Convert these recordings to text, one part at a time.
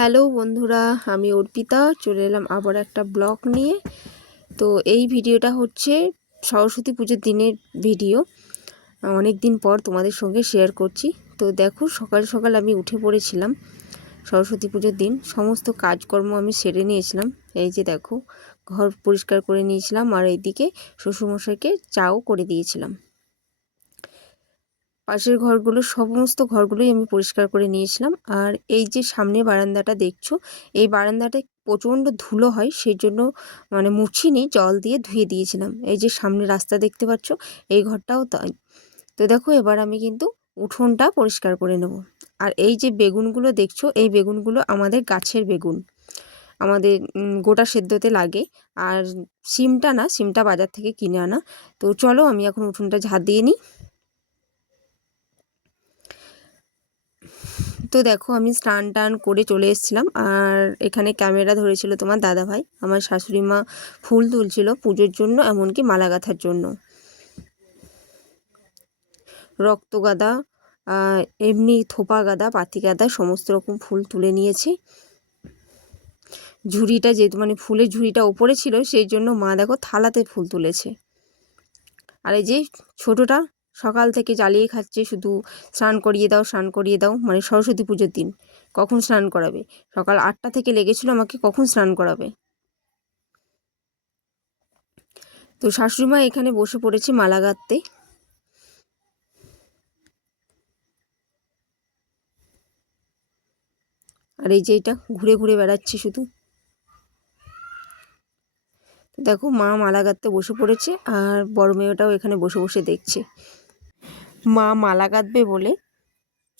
Hello বন্ধুরা, আমি অর্পিতা। চলে এলাম আবার একটা ব্লগ নিয়ে। তো এই ভিডিওটা হচ্ছে সরস্বতী পুজোর দিনের ভিডিও। অনেক দিন পর তোমাদের সঙ্গে শেয়ার করছি। তো দেখো, সকাল সকাল আমি উঠে পড়েছিলাম সরস্বতী পুজোর দিন। সমস্ত কাজকর্ম আমি সেরে নিয়েছিলাম। এই যে দেখো, ঘর পরিষ্কার করে নিয়েছিলাম আর এইদিকে শ্বশুরমশাইকে চাও করে দিয়েছিলাম। পাশের ঘরগুলো, সমস্ত ঘরগুলোই আমি পরিষ্কার করে নিয়েছিলাম। আর এই যে সামনে বারান্দাটা দেখছ, এই বারান্দাটা প্রচণ্ড ধুলো হয় সেই জন্য মানে মুছিনি, জল দিয়ে ধুয়ে দিয়েছিলাম। এই যে সামনে রাস্তা দেখতে পাচ্ছ, এই ঘরটাও তাই। তো দেখো, এবার আমি কিন্তু উঠোনটা পরিষ্কার করে নেব। আর এই যে বেগুনগুলো দেখছ, এই বেগুনগুলো আমাদের গাছের বেগুন। আমাদের গোটা সেদ্ধতে লাগে। আর সিমটা না, সিমটা বাজার থেকে কিনে আনা। তো চলো, আমি এখন উঠোনটা ঝাঁট দিয়ে নিই। তো দেখো, আমি স্নান টান করে চলে এসেছিলাম। আর এখানে ক্যামেরা ধরেছিল তোমার দাদা ভাই আমার শাশুড়ি মা ফুল তুলছিল পুজোর জন্য, এমনকি মালা গাঁথার জন্য। রক্ত গাদা এমনি থোপা গাদা, পাতি গাদা, সমস্ত রকম ফুল তুলে নিয়েছি। ঝুড়িটা যেহেতু মানে ফুলের ঝুড়িটা ওপরে ছিল, সেই জন্য মা দেখো থালাতে ফুল তুলেছে। আর এই যে ছোটোটা সকাল থেকে জ্বালিয়ে খাচ্ছে, শুধু স্নান করিয়ে দাও, স্নান করিয়ে দাও মানে সরস্বতী পুজোর দিন। কখন স্নান করাবে? সকাল আটটা থেকে লেগেছিল আমাকে, কখন স্নান করাবে? তো শাশুড়িমা এখানে বসে পড়েছে মালা গাঁথতে। আর এই যে এটা, ঘুরে ঘুরে বেড়াচ্ছে শুধু। দেখো মা মালা গাঁথতে বসে পড়েছে, আর বড় মেয়েটাও এখানে বসে বসে দেখছে। মা মালা গাঁথবে বলে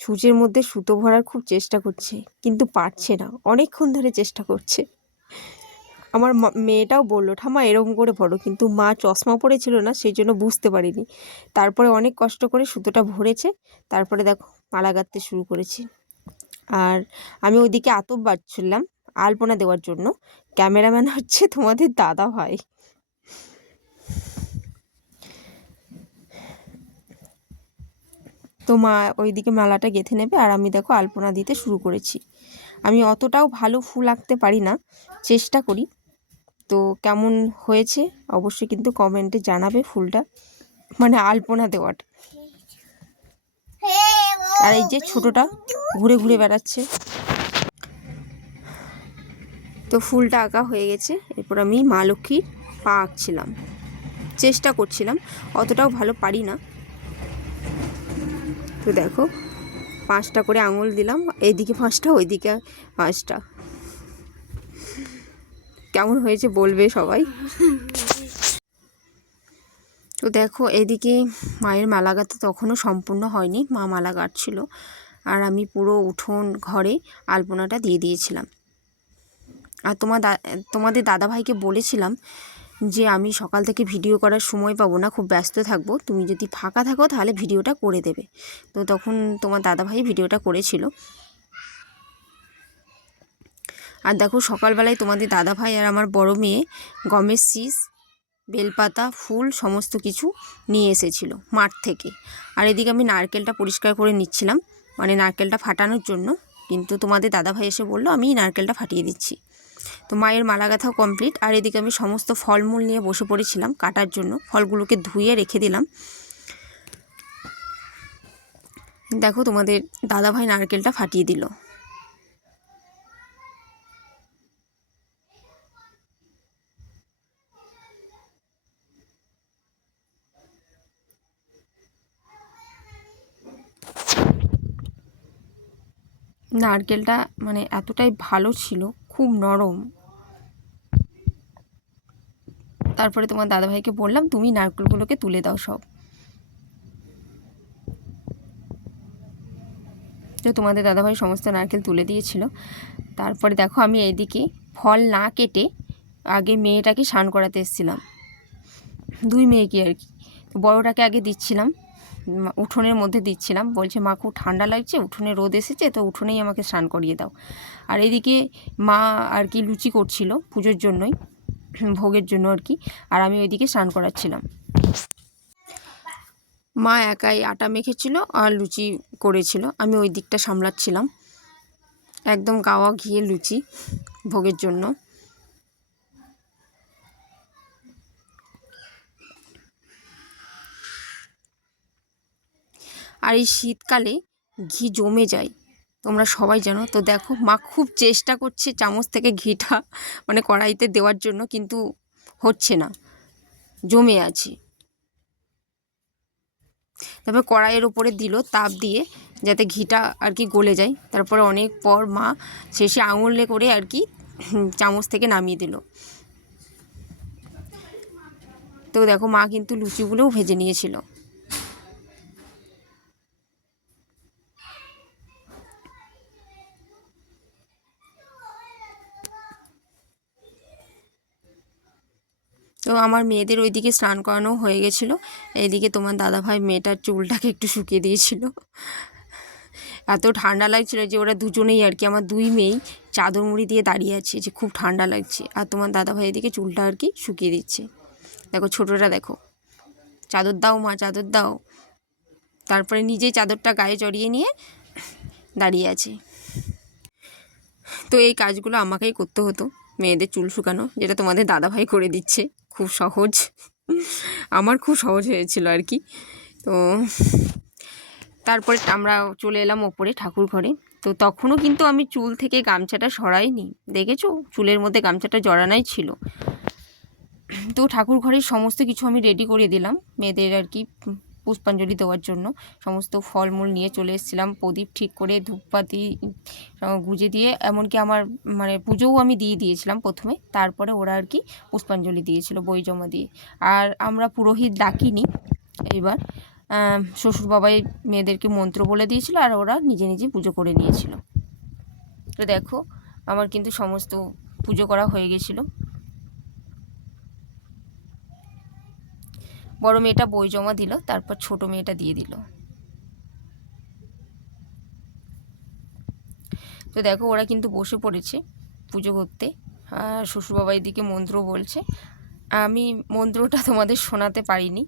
সূচের মধ্যে সুতো ভরার খুব চেষ্টা করছে, কিন্তু পারছে না। অনেকক্ষণ ধরে চেষ্টা করছে। আমার মেয়েটাও বলল ঠামা এরকম করে ভরো। কিন্তু মা চশমা পড়েছিল না সেই জন্য বুঝতে পারিনি। তারপরে অনেক কষ্ট করে সুতোটা ভরেছে। তারপরে দেখো, মালা গাঁথতে শুরু করেছি। আর আমি ওইদিকে আতপ বাড়ছিলাম আলপনা দেওয়ার জন্য। ক্যামেরাম্যান হচ্ছে তোমাদের দাদা ভাই। তো মা ওইদিকে মালাটা গেঁথে নেবে আর আমি দেখো আলপনা দিতে শুরু করেছি। আমি অতটাও ভালো ফুল আঁকতে পারি না, চেষ্টা করি। তো কেমন হয়েছে অবশ্যই কিন্তু কমেন্টে জানাবে ফুলটা মানে আলপনা দেওয়াটা আর এই যে ছোটোটা ঘুরে ঘুরে বেড়াচ্ছে। তো ফুলটা আঁকা হয়ে গেছে, এরপর আমি মা লক্ষ্মীর পা আঁকছিলাম। চেষ্টা করছিলাম, অতটাও ভালো পারি না। তো দেখো, পাঁচটা করে আঙুল দিলাম, এইদিকে পাঁচটা, ওইদিকে পাঁচটা। কেমন হয়েছে বলবে সবাই? তো দেখো, এদিকে মায়ের মালা গাঁথা তখনও সম্পূর্ণ হয়নি, মা মালা গাঁটছিল। আর আমি পুরো উঠোন, ঘরে আলপনাটা দিয়ে দিয়েছিলাম। আর তোমার তোমাদের দাদাভাইকে বলেছিলাম যে আমি সকাল থেকে ভিডিও করার সময় পাবো না, খুব ব্যস্ত থাকব। তুমি যদি ফাঁকা থাকো, তাহলে ভিডিওটা করে দেবে। তো তখন তোমার দাদাভাই ভিডিওটা করেছিল। আর দেখো, সকালবেলায় তোমাদের দাদাভাই আর আমার বড় মেয়ে গমের শীষ, বেলপাতা, ফুল সমস্ত কিছু নিয়ে এসেছিল মাঠ থেকে। আর এদিকে আমি নারকেলটা পরিষ্কার করে নিচ্ছিলাম। মানে নারকেলটা ফাটানোর জন্য। কিন্তু তোমাদের দাদাভাই এসে বলল, আমি নারকেলটা ফাটিয়ে দিচ্ছি। তো মায়ের মালা গাঁথাও কমপ্লিট আর এদিকে আমি সমস্ত ফলমূল নিয়ে বসে পড়েছিলাম কাটার জন্য। ফলগুলোকে ধুয়ে রেখে দিলাম। দেখো তোমাদের দাদাভাই নারকেলটা ফাটিয়ে দিল। নারকেলটা মানে এতটাই ভালো ছিল, খুব নরম। তারপরে তোমার দাদাভাইকে বললাম, তুমি নারকেলগুলোকে তুলে দাও সব। তো তোমাদের দাদাভাই সমস্ত নারকেল তুলে দিয়েছিল। তারপরে দেখো আমি এইদিকে ফল না কেটে আগে মেয়েটাকে স্নান করাতে এসেছিলাম। দুই মেয়েকে আর কি। বড়োটাকে আগে দিচ্ছিলাম উঠোনের মধ্যে দিচ্ছিলাম। বলছে, মা, খুব ঠান্ডা লাগছে, উঠোনে রোদ এসেছে, তো উঠোনেই আমাকে স্নান করিয়ে দাও। আর এদিকে মা আর কি লুচি করছিল পুজোর জন্যই। ভোগের জন্য আর কি। আর আমি ওইদিকে স্নান করাচ্ছিলাম। মা একাই আটা মেখেছিল আর লুচি করেছিল। আমি ওই দিকটা সামলাচ্ছিলাম। একদম গাওয়া ঘিয়ে লুচি ভোগের জন্য। আর এই শীতকালে ঘি জমে যায়। তোমরা সবাই জানো। তো দেখো, মা খুব চেষ্টা করছে চামচ থেকে ঘিটা মানে কড়াইতে দেওয়ার জন্য, কিন্তু হচ্ছে না। জমে আছে। তারপর কড়াইয়ের ওপরে দিল তাপ দিয়ে, যাতে ঘিটা আর কি গলে যায়। তারপরে অনেক পর মা শেষে আঙুলে করে আর কি চামচ থেকে নামিয়ে দিল। তো দেখো, মা কিন্তু লুচিগুলোও ভেজে নিয়েছিল। তো আমার মেয়েদের ওইদিকে স্নান করানো হয়ে গেছিল। এইদিকে তোমার দাদাভাই মেয়েটার চুলটাকে একটু শুকিয়ে দিয়েছিল। এত ঠান্ডা লাগছিল যে ওরা দুজনেই আর কি, আমার দুই মেয়েই চাদর মুড়ি দিয়ে দাঁড়িয়ে আছে যে খুব ঠান্ডা লাগছে। আর তোমার দাদাভাই এদিকে চুলটা আর কি শুকিয়ে দিচ্ছে। দেখো ছোটোটা দেখো, চাদর দাও মা, চাদর দাও। তারপরে নিজেই চাদরটা গায়ে জড়িয়ে নিয়ে দাঁড়িয়ে আছে। তো এই কাজগুলো আমাকেই করতে হতো, মেয়েদের চুল শুকানো, যেটা তোমাদের দাদাভাই করে দিচ্ছে। খুব সহজ। আমার খুব সহজ হয়েছিল আর কি। তো তারপরে আমরা চলে এলাম ওপরে ঠাকুর ঘরে। তো তখনও কিন্তু আমি চুল থেকে গামছাটা সরাইনি। দেখেছ? চুলের মধ্যে গামছাটা জড়ানাই ছিল। তো ঠাকুর ঘরের সমস্ত কিছু আমি রেডি করে দিলাম। মেয়েদের আর কি পুষ্পাঞ্জলি দেওয়ার জন্য সমস্ত ফলমূল নিয়ে চলে এসেছিলাম। প্রদীপ ঠিক করে ধূপপাতি গুজে দিয়ে, এমনকি আমার মানে পুজোও আমি দিয়ে দিয়েছিলাম প্রথমে। তারপরে ওরা আর কি পুষ্পাঞ্জলি দিয়েছিল, বই জমা দিয়ে। আর আমরা পুরোহিত ডাকিনি এবার শ্বশুর বাবাই মেয়েদেরকে মন্ত্র বলে দিয়েছিল আর ওরা নিজে নিজে পুজো করে নিয়েছিল। তো দেখো, আমার কিন্তু সমস্ত পুজো করা হয়ে গেছিল। বড় মেয়েটা বই জমা দিল, তারপর ছোট মেয়েটা দিয়ে দিল। তো দেখো ওরা কিন্তু বসে পড়েছে পুজো করতে। আর শ্বশুরবাবা এদিকে মন্ত্র বলছে। আমি মন্ত্রটা তোমাদের শোনাতে পারিনি।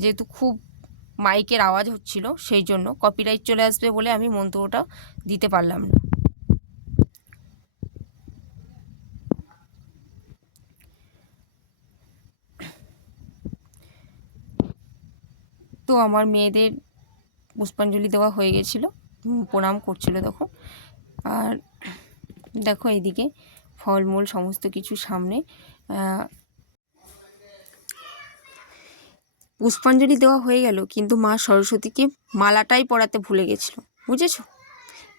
যেহেতু খুব মাইকের আওয়াজ হচ্ছিল, সেই জন্য কপিরাইট চলে আসবে বলে আমি মন্ত্রটা দিতে পারলাম না। তো আমার মেয়েদের পুষ্পাঞ্জলি দেওয়া হয়ে গেছিল প্রণাম করছিল তখন। আর দেখো এইদিকে ফলমূল সমস্ত কিছু সামনে পুষ্পাঞ্জলি দেওয়া হয়ে গেল, কিন্তু মা সরস্বতীকে মালাটাই পড়াতে ভুলে গেছিল, বুঝেছ?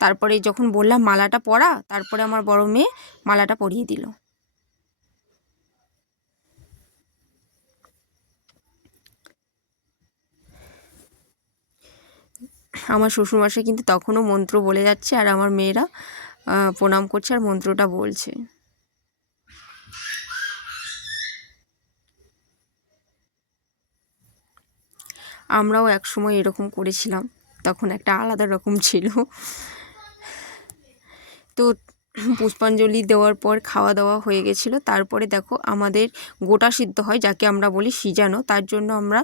তারপরে যখন বললাম, মালাটা পড়া তারপরে আমার বড় মেয়ে মালাটা পরিয়ে দিল। আমার শ্বশুরমশাই কিন্তু তখনও মন্ত্র বলে যাচ্ছে আর আমার মেয়েরা প্রণাম করছে আর মন্ত্রটা বলছে। আমরাও এক সময় এরকম করেছিলাম, তখন একটা আলাদা রকম ছিল। তো পুষ্পাঞ্জলি দেওয়ার পর খাওয়া দাওয়া হয়ে গেছিল, তারপরে দেখো আমাদের গোটা সিদ্ধ হয়, যাকে আমরা বলি সিজানো, তার জন্য আমরা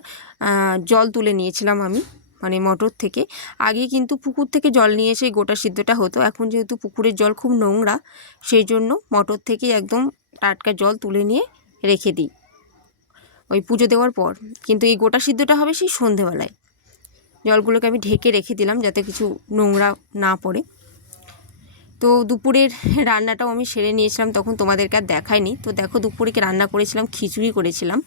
জল তুলে নিয়েছিলাম আমি। মানে মোটর থেকে। আগে কিন্তু পুকুর থেকে জল নিয়ে এসে গোটা সিদ্ধটা হতো। এখন যেহেতু পুকুরের জল খুব নোংরা সেই জন্য মোটর থেকে একদম টাটকা জল তুলে নিয়ে রেখে দিই ওই পুজো দেওয়ার পর। কিন্তু এই গোটা সিদ্ধটা হবে সেই সন্ধেবেলায়। জলগুলোকে আমি ঢেকে রেখে দিলাম যাতে কিছু নোংরা না পড়ে। তো দুপুরের রান্নাটাও আমি সেরে নিয়েছিলাম, তখন তোমাদেরকে আর দেখায়নি তো দেখো দুপুরে কি রান্না করেছিলাম, খিচুড়ি করেছিলাম।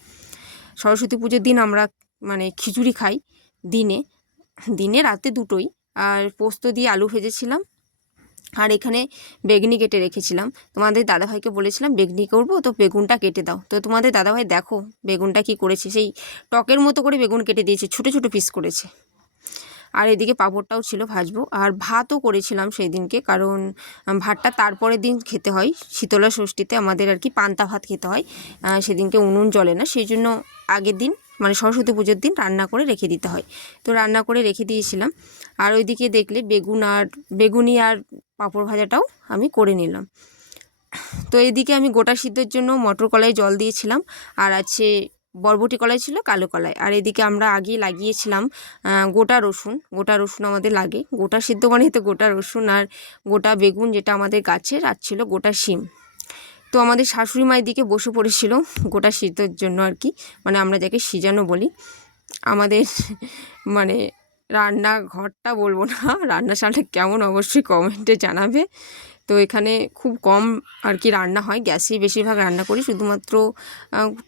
সরস্বতী পুজোর দিন আমরা মানে খিচুড়ি খাই দিনে। দিনে রাতে দুটোই। আর পোস্ত দিয়ে আলু ভেজেছিলাম। আর এখানে বেগনি কেটে রেখেছিলাম। তোমাদের দাদাভাইকে বলেছিলাম, বেগনি করব, তো বেগুনটা কেটে দাও। তো তোমাদের দাদাভাই, দেখো, বেগুনটা কি করেছে? সেই টকের মতো করে বেগুন কেটে দিয়েছে, ছোটো ছোটো পিস করেছে। আর এদিকে পাঁপড়টাও ছিল ভাজবো। আর ভাতও করেছিলাম সেই দিনকে কারণ ভাতটা তারপরের দিন খেতে হয়। শীতলা ষষ্ঠীতে আমাদের আর কি পান্তা ভাত খেতে হয়। সেদিনকে উনুন জ্বলে না, সেই জন্য আগের দিন মানে সরস্বতী পুজোর দিন রান্না করে রেখে দিতে হয়। তো রান্না করে রেখে দিয়েছিলাম। আর ওইদিকে দেখলে বেগুন আর, বেগুনি আর পাঁপড় ভাজাটাও আমি করে নিলাম। তো এদিকে আমি গোটা সিদ্ধের জন্য মটর কলাই জল দিয়েছিলাম। আর আছে বরবটি কলাই ছিল, কালো কলাই। আর এদিকে আমরা আগে লাগিয়েছিলাম গোটা রসুন। গোটা রসুন আমাদের লাগে। গোটা সিদ্ধ মানে তো গোটা রসুন আর গোটা বেগুন যেটা আমাদের গাছের আর ছিল গোটা শিম। তো আমাদের শাশুড়ি মায়ের দিকে বসে পড়েছিল গোটা সিদ্ধর জন্য আর কি। মানে আমরা যাকে সিজানো বলি। আমাদের মানে রান্নাঘরটা বলব না, রান্নাশালটা কেমন অবশ্যই কমেন্টে জানাবে। তো এখানে খুব কম আর কি রান্না হয়। গ্যাসেই বেশিরভাগ রান্না করি। শুধুমাত্র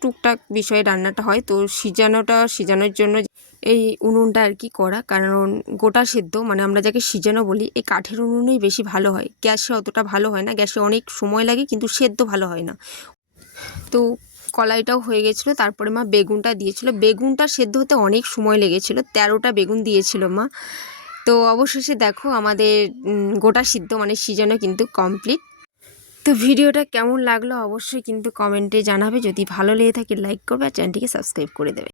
টুকটাক বিষয়ে রান্নাটা হয়। তো সিজানোটা, সিজানোর জন্য এই উনুনটা আর কি করা। কারণ গোটা সেদ্ধ মানে আমরা যাকে সিজানো বলি, এই কাঠের উনুনেই বেশি ভালো হয়। গ্যাসে অতটা ভালো হয় না। গ্যাসে অনেক সময় লাগে, কিন্তু সেদ্ধ ভালো হয় না। তো কলাইটাও হয়ে গেছিল। তারপরে মা বেগুনটা দিয়েছিল। বেগুনটা সেদ্ধ হতে অনেক সময় লেগেছিল। তেরোটা বেগুন দিয়েছিল মা। তো অবশেষে দেখো আমাদের গোটা সিদ্ধ মানে সিজনও কিন্তু কমপ্লিট তো ভিডিওটা কেমন লাগল অবশ্যই কিন্তু কমেন্টে জানাবে। যদি ভালো লেগে থাকে লাইক করবে আর চ্যানেলটিকে সাবস্ক্রাইব করে দেবে।